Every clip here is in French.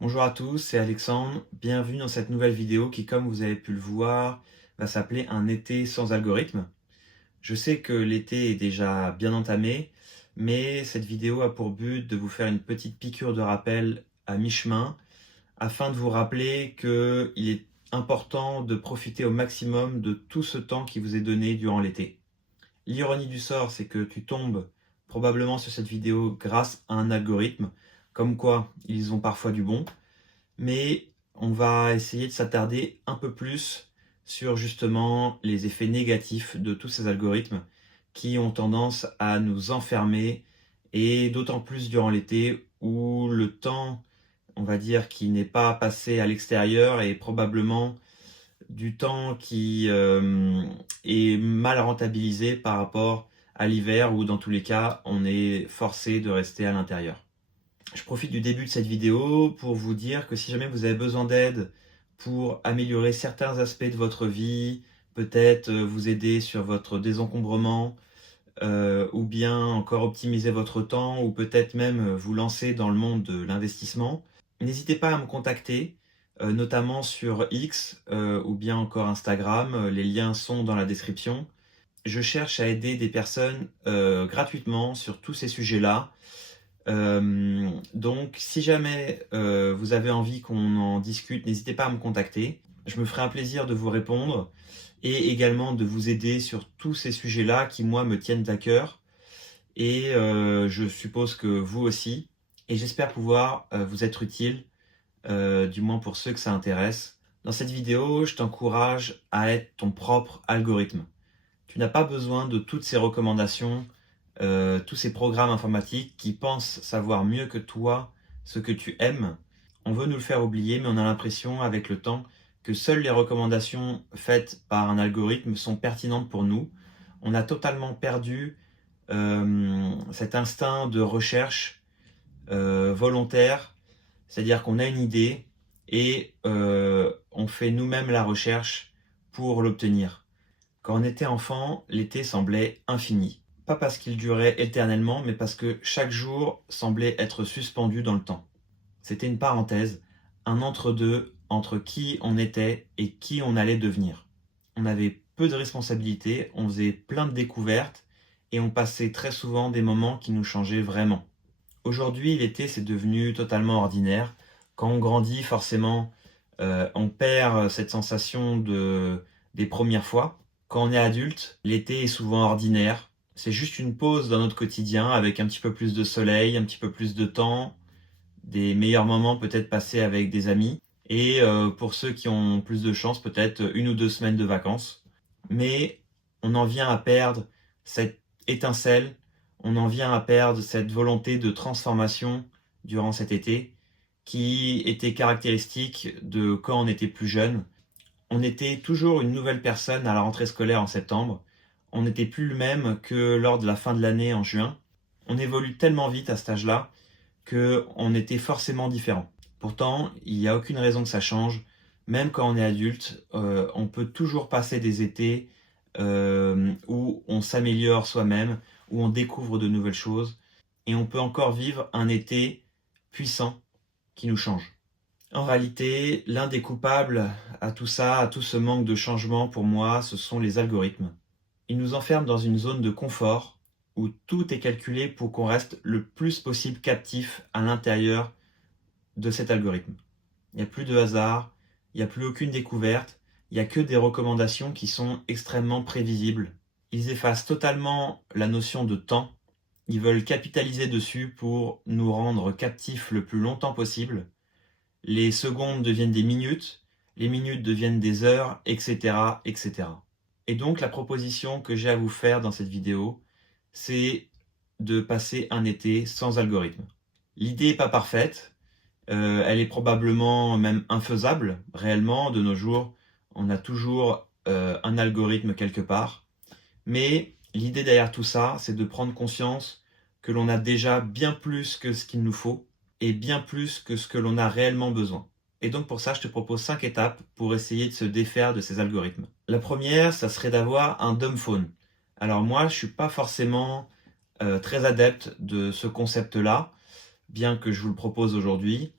Bonjour à tous, c'est Alexandre. Bienvenue dans cette nouvelle vidéo qui, comme vous avez pu le voir, va s'appeler Un été sans algorithme. Je sais que l'été est déjà bien entamé, mais cette vidéo a pour but de vous faire une petite piqûre de rappel à mi-chemin afin de vous rappeler qu'il est important de profiter au maximum de tout ce temps qui vous est donné durant l'été. L'ironie du sort, c'est que tu tombes probablement sur cette vidéo grâce à un algorithme, comme quoi ils ont parfois du bon, mais on va essayer de s'attarder un peu plus sur justement les effets négatifs de tous ces algorithmes qui ont tendance à nous enfermer, et d'autant plus durant l'été où le temps, on va dire, qui n'est pas passé à l'extérieur est probablement du temps qui est mal rentabilisé par rapport à l'hiver où dans tous les cas on est forcé de rester à l'intérieur. Je profite du début de cette vidéo pour vous dire que si jamais vous avez besoin d'aide pour améliorer certains aspects de votre vie, peut-être vous aider sur votre désencombrement, ou bien encore optimiser votre temps, ou peut-être même vous lancer dans le monde de l'investissement, n'hésitez pas à me contacter, notamment sur X ou bien encore Instagram. Les liens sont dans la description. Je cherche à aider des personnes gratuitement sur tous ces sujets-là. Donc, si jamais vous avez envie qu'on en discute, n'hésitez pas à me contacter. Je me ferai un plaisir de vous répondre et également de vous aider sur tous ces sujets-là qui, moi, me tiennent à cœur. Et je suppose que vous aussi. Et j'espère pouvoir vous être utile, du moins pour ceux que ça intéresse. Dans cette vidéo, je t'encourage à être ton propre algorithme. Tu n'as pas besoin de toutes ces recommandations, tous ces programmes informatiques qui pensent savoir mieux que toi ce que tu aimes. On veut nous le faire oublier, mais on a l'impression avec le temps que seules les recommandations faites par un algorithme sont pertinentes pour nous. On a totalement perdu cet instinct de recherche volontaire, c'est-à-dire qu'on a une idée et on fait nous-mêmes la recherche pour l'obtenir. Quand on était enfant, l'été semblait infini. Pas parce qu'il durait éternellement, mais parce que chaque jour semblait être suspendu dans le temps. C'était une parenthèse, un entre-deux entre qui on était et qui on allait devenir. On avait peu de responsabilités, on faisait plein de découvertes et on passait très souvent des moments qui nous changeaient vraiment. Aujourd'hui, l'été, c'est devenu totalement ordinaire. Quand on grandit, forcément, on perd cette sensation des premières fois. Quand on est adulte, l'été est souvent ordinaire. C'est juste une pause dans notre quotidien avec un petit peu plus de soleil, un petit peu plus de temps, des meilleurs moments peut-être passés avec des amis. Et pour ceux qui ont plus de chance, peut-être 1 ou 2 semaines de vacances. Mais on en vient à perdre cette étincelle, on en vient à perdre cette volonté de transformation durant cet été qui était caractéristique de quand on était plus jeune. On était toujours une nouvelle personne à la rentrée scolaire en septembre. On n'était plus le même que lors de la fin de l'année en juin. On évolue tellement vite à cet âge-là qu'on était forcément différent. Pourtant, il n'y a aucune raison que ça change. Même quand on est adulte, on peut toujours passer des étés où on s'améliore soi-même, où on découvre de nouvelles choses, et on peut encore vivre un été puissant qui nous change. En réalité, l'un des coupables à tout ça, à tout ce manque de changement pour moi, ce sont les algorithmes. Ils nous enferment dans une zone de confort où tout est calculé pour qu'on reste le plus possible captif à l'intérieur de cet algorithme. Il n'y a plus de hasard, il n'y a plus aucune découverte, il n'y a que des recommandations qui sont extrêmement prévisibles. Ils effacent totalement la notion de temps, ils veulent capitaliser dessus pour nous rendre captifs le plus longtemps possible. Les secondes deviennent des minutes, les minutes deviennent des heures, etc., etc. Et donc la proposition que j'ai à vous faire dans cette vidéo, c'est de passer un été sans algorithme. L'idée n'est pas parfaite, elle est probablement même infaisable, réellement, de nos jours. On a toujours un algorithme quelque part. Mais l'idée derrière tout ça, c'est de prendre conscience que l'on a déjà bien plus que ce qu'il nous faut et bien plus que ce que l'on a réellement besoin. Et donc pour ça, je te propose 5 étapes pour essayer de se défaire de ces algorithmes. La première, ça serait d'avoir un dumb phone. Alors moi, je suis pas forcément très adepte de ce concept-là, bien que je vous le propose aujourd'hui.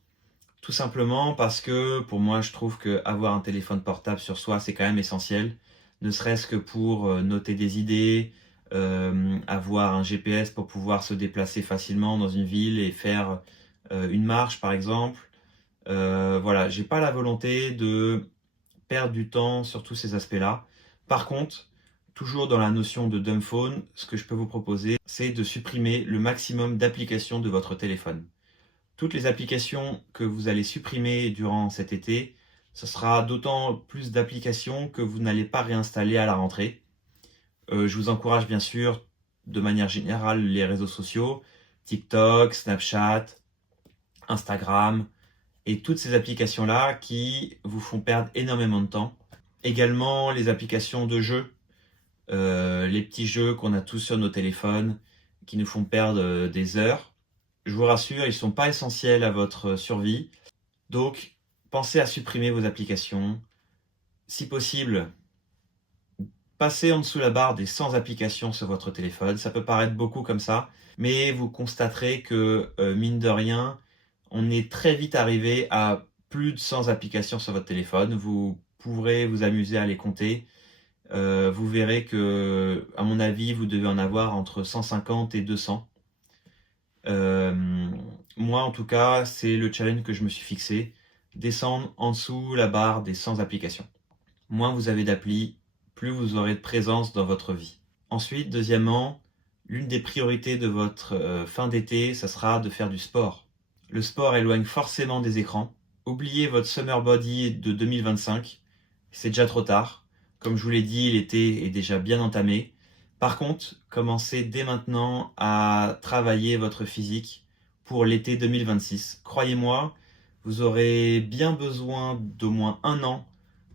Tout simplement parce que pour moi, je trouve qu'avoir un téléphone portable sur soi, c'est quand même essentiel. Ne serait-ce que pour noter des idées, avoir un GPS pour pouvoir se déplacer facilement dans une ville et faire une marche par exemple. Voilà, j'ai pas la volonté de perdre du temps sur tous ces aspects-là. Par contre, toujours dans la notion de dumb phone, ce que je peux vous proposer, c'est de supprimer le maximum d'applications de votre téléphone. Toutes les applications que vous allez supprimer durant cet été, ce sera d'autant plus d'applications que vous n'allez pas réinstaller à la rentrée. Je vous encourage bien sûr, de manière générale, les réseaux sociaux, TikTok, Snapchat, Instagram, et toutes ces applications-là qui vous font perdre énormément de temps. Également les applications de jeux, les petits jeux qu'on a tous sur nos téléphones, qui nous font perdre des heures. Je vous rassure, ils ne sont pas essentiels à votre survie. Donc, pensez à supprimer vos applications. Si possible, passez en dessous la barre des 100 applications sur votre téléphone. Ça peut paraître beaucoup comme ça, mais vous constaterez que, mine de rien, on est très vite arrivé à plus de 100 applications sur votre téléphone. Vous pourrez vous amuser à les compter. Vous verrez que, à mon avis, vous devez en avoir entre 150 et 200. Moi, en tout cas, c'est le challenge que je me suis fixé. Descendre en dessous la barre des 100 applications. Moins vous avez d'applis, plus vous aurez de présence dans votre vie. Ensuite, deuxièmement, l'une des priorités de votre fin d'été, ça sera de faire du sport. Le sport éloigne forcément des écrans. Oubliez votre summer body de 2025, c'est déjà trop tard. Comme je vous l'ai dit, l'été est déjà bien entamé. Par contre, commencez dès maintenant à travailler votre physique pour l'été 2026. Croyez-moi, vous aurez bien besoin d'au moins 1 an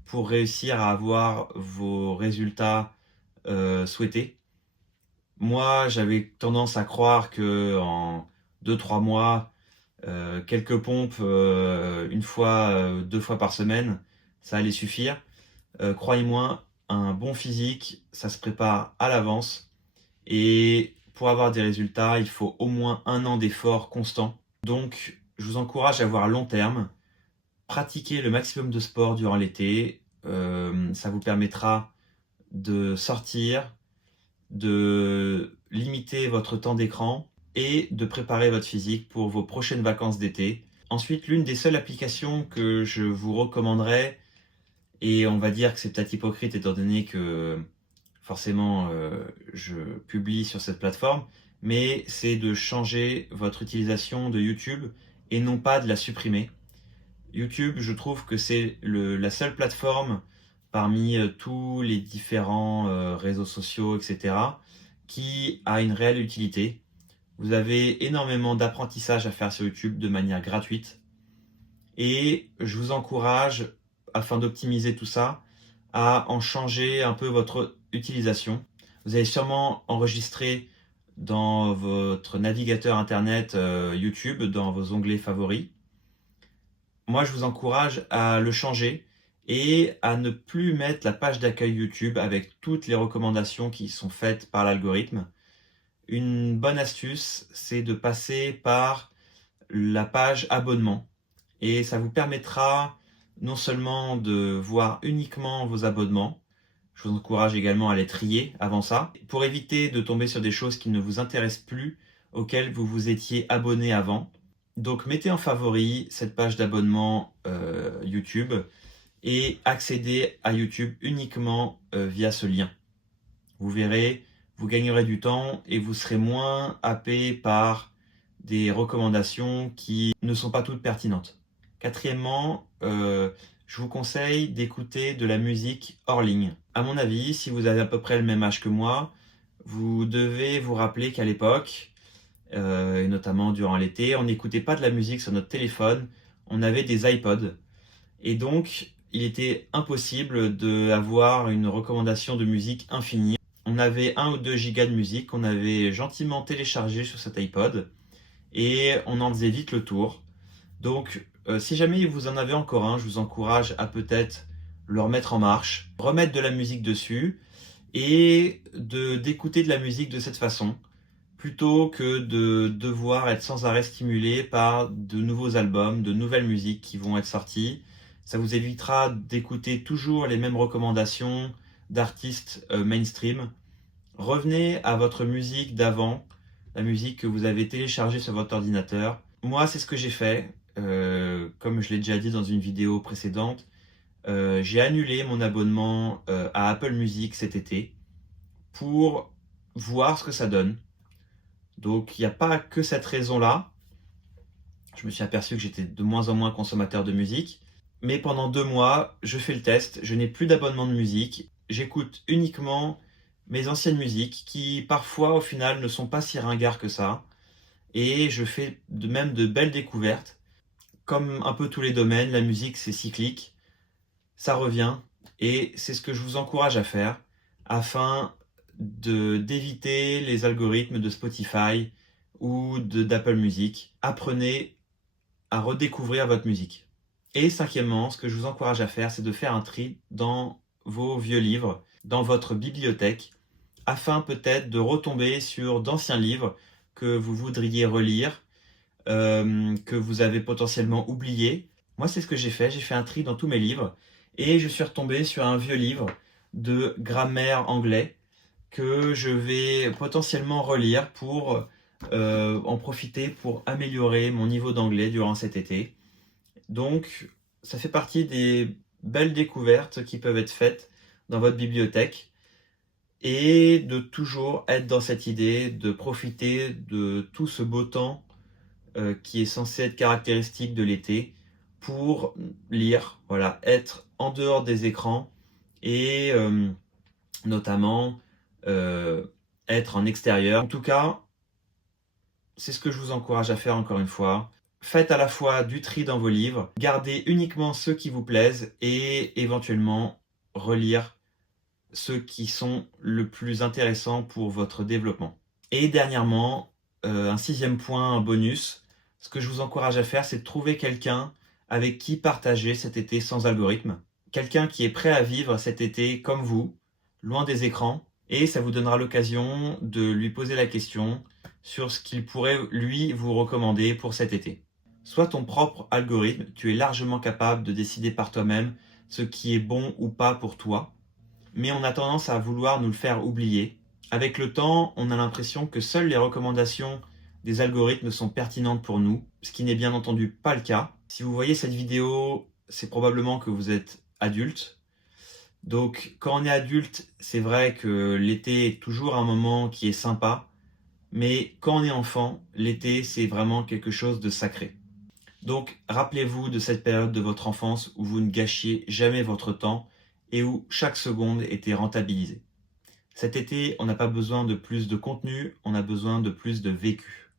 pour réussir à avoir vos résultats souhaités. Moi, j'avais tendance à croire que en 2-3 mois, quelques pompes une fois, 2 fois par semaine, ça allait suffire. Croyez-moi, un bon physique, ça se prépare à l'avance. Et pour avoir des résultats, il faut au moins 1 an d'efforts constants. Donc, je vous encourage à voir à long terme. Pratiquez le maximum de sport durant l'été. Ça vous permettra de sortir, de limiter votre temps d'écran et de préparer votre physique pour vos prochaines vacances d'été. Ensuite, l'une des seules applications que je vous recommanderais, et on va dire que c'est peut-être hypocrite étant donné que forcément je publie sur cette plateforme, mais c'est de changer votre utilisation de YouTube et non pas de la supprimer. YouTube, je trouve que c'est la seule plateforme parmi tous les différents réseaux sociaux, etc., qui a une réelle utilité. Vous avez énormément d'apprentissage à faire sur YouTube de manière gratuite. Et je vous encourage, afin d'optimiser tout ça, à en changer un peu votre utilisation. Vous allez sûrement enregistrer dans votre navigateur internet YouTube, dans vos onglets favoris. Moi, je vous encourage à le changer et à ne plus mettre la page d'accueil YouTube avec toutes les recommandations qui sont faites par l'algorithme. Une bonne astuce, c'est de passer par la page abonnement. Et ça vous permettra non seulement de voir uniquement vos abonnements, je vous encourage également à les trier avant ça, pour éviter de tomber sur des choses qui ne vous intéressent plus, auxquelles vous vous étiez abonné avant. Donc mettez en favori cette page d'abonnement YouTube et accédez à YouTube uniquement via ce lien. Vous verrez, vous gagnerez du temps et vous serez moins happé par des recommandations qui ne sont pas toutes pertinentes. Quatrièmement, je vous conseille d'écouter de la musique hors ligne. À mon avis, si vous avez à peu près le même âge que moi, vous devez vous rappeler qu'à l'époque, et notamment durant l'été, on n'écoutait pas de la musique sur notre téléphone, on avait des iPods. Et donc, il était impossible d'avoir une recommandation de musique infinie. On avait 1 ou 2 gigas de musique qu'on avait gentiment téléchargé sur cet iPod et on en faisait vite le tour. Donc, si jamais vous en avez encore un, je vous encourage à peut-être le remettre en marche, remettre de la musique dessus et d'écouter de la musique de cette façon, plutôt que de devoir être sans arrêt stimulé par de nouveaux albums, de nouvelles musiques qui vont être sorties. Ça vous évitera d'écouter toujours les mêmes recommandations d'artistes mainstream. Revenez à votre musique d'avant, la musique que vous avez téléchargée sur votre ordinateur. Moi, c'est ce que j'ai fait. Comme je l'ai déjà dit dans une vidéo précédente, j'ai annulé mon abonnement à Apple Music cet été pour voir ce que ça donne. Donc il n'y a pas que cette raison-là. Je me suis aperçu que j'étais de moins en moins consommateur de musique. Mais pendant 2 mois, je fais le test. Je n'ai plus d'abonnement de musique. J'écoute uniquement mes anciennes musiques qui parfois au final ne sont pas si ringards que ça. Et je fais même de belles découvertes. Comme un peu tous les domaines, la musique c'est cyclique. Ça revient. Et c'est ce que je vous encourage à faire afin d'éviter les algorithmes de Spotify ou d'Apple Music. Apprenez à redécouvrir votre musique. Et cinquièmement, ce que je vous encourage à faire, c'est de faire un tri dans vos vieux livres, dans votre bibliothèque, afin peut-être de retomber sur d'anciens livres que vous voudriez relire, que vous avez potentiellement oubliés. Moi, c'est ce que j'ai fait un tri dans tous mes livres, et je suis retombé sur un vieux livre de grammaire anglais que je vais potentiellement relire pour en profiter pour améliorer mon niveau d'anglais durant cet été. Donc, ça fait partie des belles découvertes qui peuvent être faites dans votre bibliothèque et de toujours être dans cette idée de profiter de tout ce beau temps qui est censé être caractéristique de l'été pour lire, voilà, être en dehors des écrans et notamment être en extérieur. En tout cas, c'est ce que je vous encourage à faire encore une fois. Faites à la fois du tri dans vos livres, gardez uniquement ceux qui vous plaisent et éventuellement relire ceux qui sont le plus intéressants pour votre développement. Et dernièrement, un 6e point, un bonus, ce que je vous encourage à faire, c'est de trouver quelqu'un avec qui partager cet été sans algorithme. Quelqu'un qui est prêt à vivre cet été comme vous, loin des écrans, et ça vous donnera l'occasion de lui poser la question sur ce qu'il pourrait, lui, vous recommander pour cet été. Sois ton propre algorithme, tu es largement capable de décider par toi-même ce qui est bon ou pas pour toi, mais on a tendance à vouloir nous le faire oublier. Avec le temps, on a l'impression que seules les recommandations des algorithmes sont pertinentes pour nous, ce qui n'est bien entendu pas le cas. Si vous voyez cette vidéo, c'est probablement que vous êtes adulte. Donc quand on est adulte, c'est vrai que l'été est toujours un moment qui est sympa, mais quand on est enfant, l'été c'est vraiment quelque chose de sacré. Donc rappelez-vous de cette période de votre enfance où vous ne gâchiez jamais votre temps et où chaque seconde était rentabilisée. Cet été, on n'a pas besoin de plus de contenu, on a besoin de plus de vécu.